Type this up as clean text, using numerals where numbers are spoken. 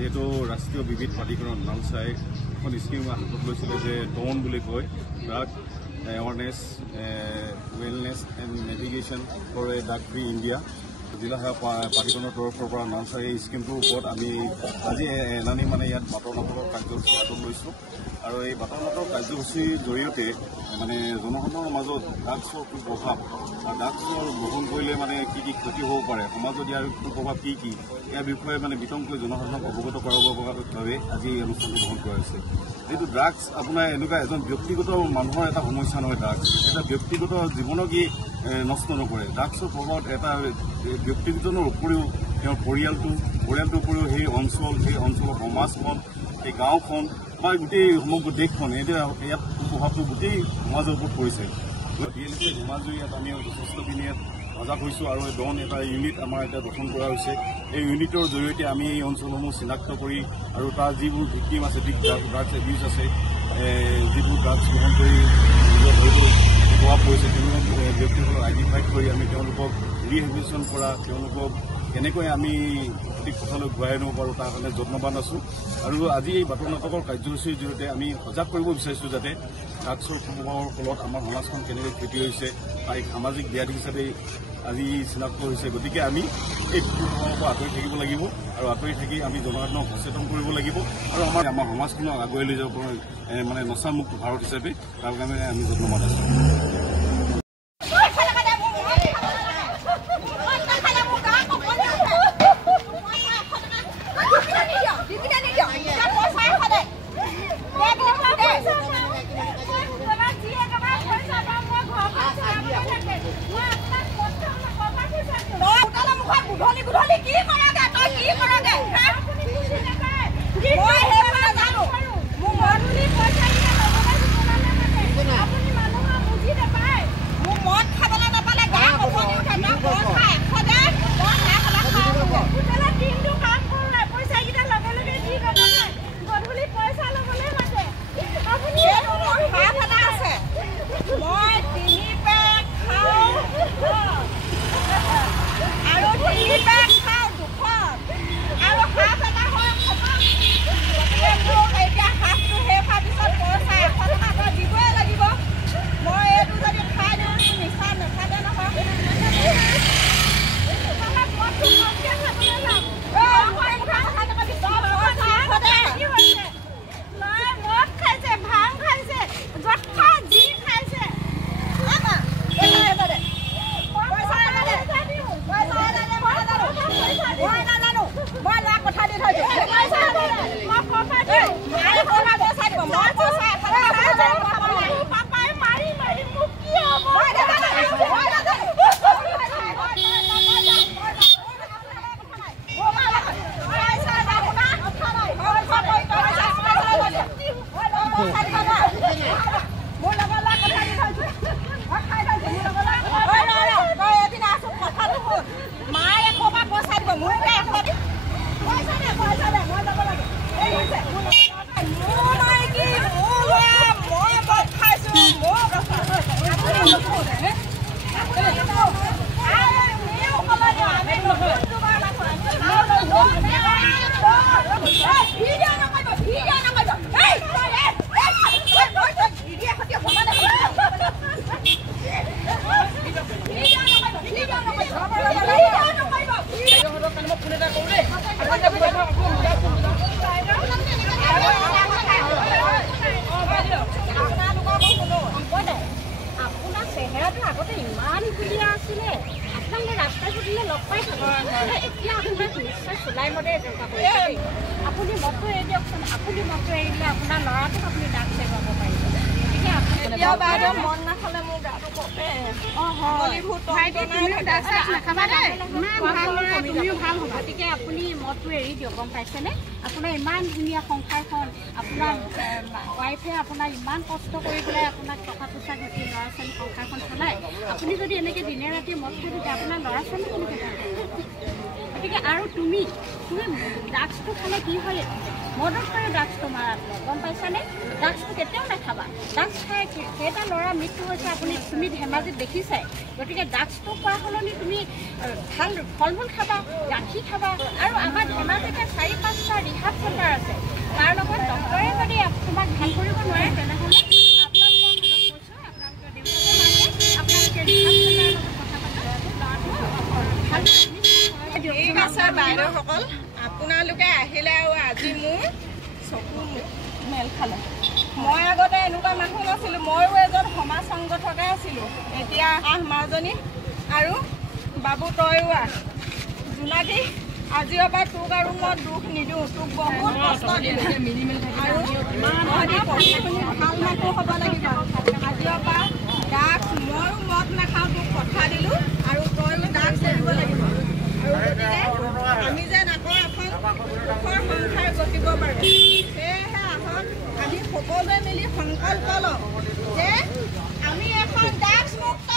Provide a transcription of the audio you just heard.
যেহেতু ৰাষ্ট্ৰীয় বিবিধ প্ৰাধিকৰণ নালচাই এখন স্কিম হাতত লৈছিলে যে ডন বুলি কয় drug awareness wellness and navigation for a drug free India জিলা সেৱা প্ৰাধিকৰণৰ তৰফৰ পৰা নালচাই এই স্কিমটোৰ ওপৰত আমি আজি এলানি মানে ইয়াত বাটৰ নাটকৰ কাৰ্যসূচী হাতত লৈছোঁ আৰু এই বাটৰ নাটকৰ কাৰ্যসূচীৰ জৰিয়তে মানে জনসাধাৰণৰ মাজত ড্ৰাগছৰ কুপ্ৰভাৱ ড্ৰাগছৰ গ্ৰহণ কৰিলে মানে কি কি ক্ষতি হ'ব পাৰে সমাজত ইয়াৰ কুপ্ৰভাৱ কি ইয়াৰ বিষয়ে মানে বিতংকৈ জনসাধাৰণক অৱগত কৰাবৰ বাবে আজি এই অনুষ্ঠানটো গ্ৰহণ কৰা হৈছে যিহেতু ড্ৰাগছ আপোনাৰ এনেকুৱা এজন ব্যক্তিগত মানুহৰ এটা সমস্যা নহয় ড্ৰাগছ এটা ব্যক্তিগত জীৱনক ই নষ্ট নকৰে ড্ৰাগছৰ প্ৰভাৱত এটা ব্যক্তিজনৰ উপৰিও তেওঁৰ পৰিয়ালটোৰ উপৰিও সেই অঞ্চলৰ সমাজখন সেই গাঁওখন বা গোটেই সমগ্ৰ দেশখন এতিয়া ইয়াত প্ৰভাৱটো গোটেই সমাজৰ ওপৰত পৰিছে সমাজৰ ইয়াত আমি যথেষ্টখিনি ইয়াত সজাগ হৈছোঁ আৰু ডন এটা ইউনিট আমাৰ এতিয়া গঠন কৰা হৈছে এই ইউনিটৰ জৰিয়তে আমি এই অঞ্চলসমূহ চিনাক্ত কৰি আৰু তাৰ যিবোৰ ভিক্টিম আছে ড্ৰাগছ এবিউজ আছে যিবোৰ ড্ৰাগছ গ্ৰহণ কৰি নিজৰ শৰীৰৰ প্ৰভাৱ পৰিছে তেওঁলোক ব্যক্তিসকলক আইডেণ্টিফাই কৰি আমি তেওঁলোকক ৰিহেবিলিটেশ্যন কৰা তেওঁলোকক কেনেকৈ আমি সঠিক পথলৈ ঘূৰাই আনিব পাৰোঁ তাৰ কাৰণে যত্নবান আছোঁ আৰু আজি এই বাটৰ নাটকৰ কাৰ্যসূচীৰ জৰিয়তে আমি সজাগ কৰিব বিচাৰিছোঁ যাতে ড্ৰাগছৰ কুপ্ৰভাৱৰ ফলত আমাৰ সমাজখন কেনেকৈ ক্ষতি হৈছে বা এক সামাজিক ব্যাধি হিচাপে আজি চিনাক্ত হৈছে গতিকে আমি এই কুপ্ৰভাৱৰ পৰা আঁতৰি থাকিব লাগিব আৰু আঁতৰি থাকি আমি জনসাধাৰণক সচেতন কৰিব লাগিব আৰু আমাৰ সমাজখনক আগুৱাই লৈ যাব মানে নচামুক্ত ভাৰত হিচাপে তাৰ কাৰণে আমি যত্নবান আছোঁ গতিকে আপুনি মদটো এৰি দিয়ক গম পাইছেনে আপোনাৰ ইমান ধুনীয়া সংসাৰখন আপোনাৰ ৱাইফে আপোনাৰ ইমান কষ্ট কৰি পেলাই আপোনাক টকা পইচা ঘটি ল'ৰা ছোৱালী সংসাৰখন চলায় আপুনি যদি এনেকৈ দিনে ৰাতি মদ খাই তেতিয়া আপোনাৰ ল'ৰা ছোৱালী কেনেকৈ গতিকে আৰু তুমি ড্ৰাগছটো খালে কি হয় মদত কৰে ড্ৰাগছটো মাৰাত্মক গম পাইছানে ড্ৰাগছটো কেতিয়াও নাখাবা ড্ৰাগছ খাই কেইটা ল'ৰা মৃত্যু হৈছে তুমি ধেমাজিত দেখিছাই গতিকে ড্ৰাগছটো খোৱা সলনি তুমি ভাল ফল মূল খাবা গাখীৰ খাবা আৰু আমাৰ ধেমাজিতে 4-5টা ৰিহাব চেণ্টাৰ আছে তাৰ লগত ডক্টৰে যদি তোমাক ভাল কৰিব নোৱাৰে তেনেহ'লে ঠিক আছে বাইদেউসকল আপোনালোকে আহিলে আৰু আজি মোৰ চকু মেল খালে মই আগতে এনেকুৱা মানুহ নাছিলোঁ ময়ো এজন সমাজ সংগঠকে আছিলোঁ এতিয়া মাজনী আৰু বাবু তয়ো জোনাকী আজিৰ পৰা তোক আৰু মই দুখ নিদিওঁ তোক বহুত কষ্ট দিলোঁ আৰু পঢ়ি শুনি ভাল মানুহ হ'ব লাগিব আজিৰ পৰা ড্ৰাগছ ময়ো মদ নাখাওঁ তোক কথা দিলোঁ আৰু তয়ো ড্ৰাগছ এৰিব লাগিব আৰু গতিকে আমি যেন আকৌ এখন সুখৰ সংসাৰ গঢ়িব পাৰোঁ সেয়েহে আহক আমি সকলোৱে মিলি সংকল্প লওঁ যে আমি এখন ড্ৰাগছ মুক্ত